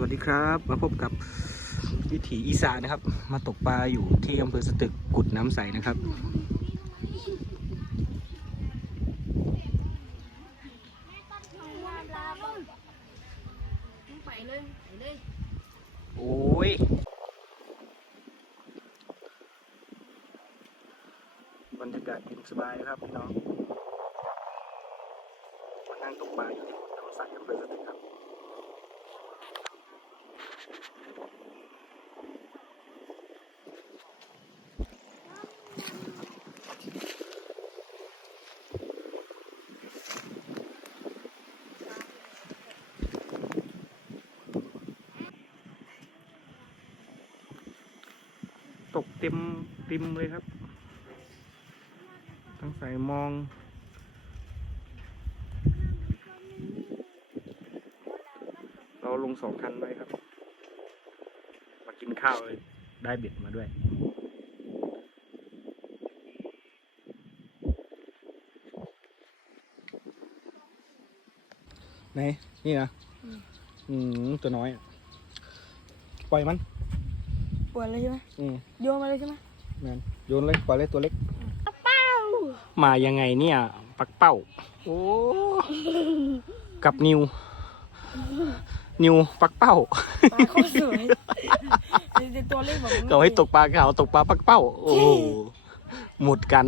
สวัสดีครับมาพบกับวิถีอีสานนะครับ มาตกปลาอยู่ที่อำเภอสตึกกุดน้ำใสนะครับ โอ้ย บรรยากาศเย็นสบายครับพี่น้องมานั่งตกปลาอยู่ที่กุดน้ำใสอำเภอสตึกครับ ตกเต็มริมเลยครับทั้งสายมอง เราลงสองคันไว้ครับ มากินข้าวเลย ได้เบ็ดมาด้วยไหนนี่นะอืมตัวน้อยอะปล่อยมันป วดเลยใช่ไหมอืมโยนมาเลยใช่ไหมนั่นโยนเลยปล่อยเลยตัวเล็กมายังไงเนี่ย ปักเป้า โอ้ กับนิว นิวปักเป้า ปลาโคตรสวยแต่ตัวเล็กแบบเขาให้ตกปลาขาวตกปลาปักเป้า โอ้โหหมดกัน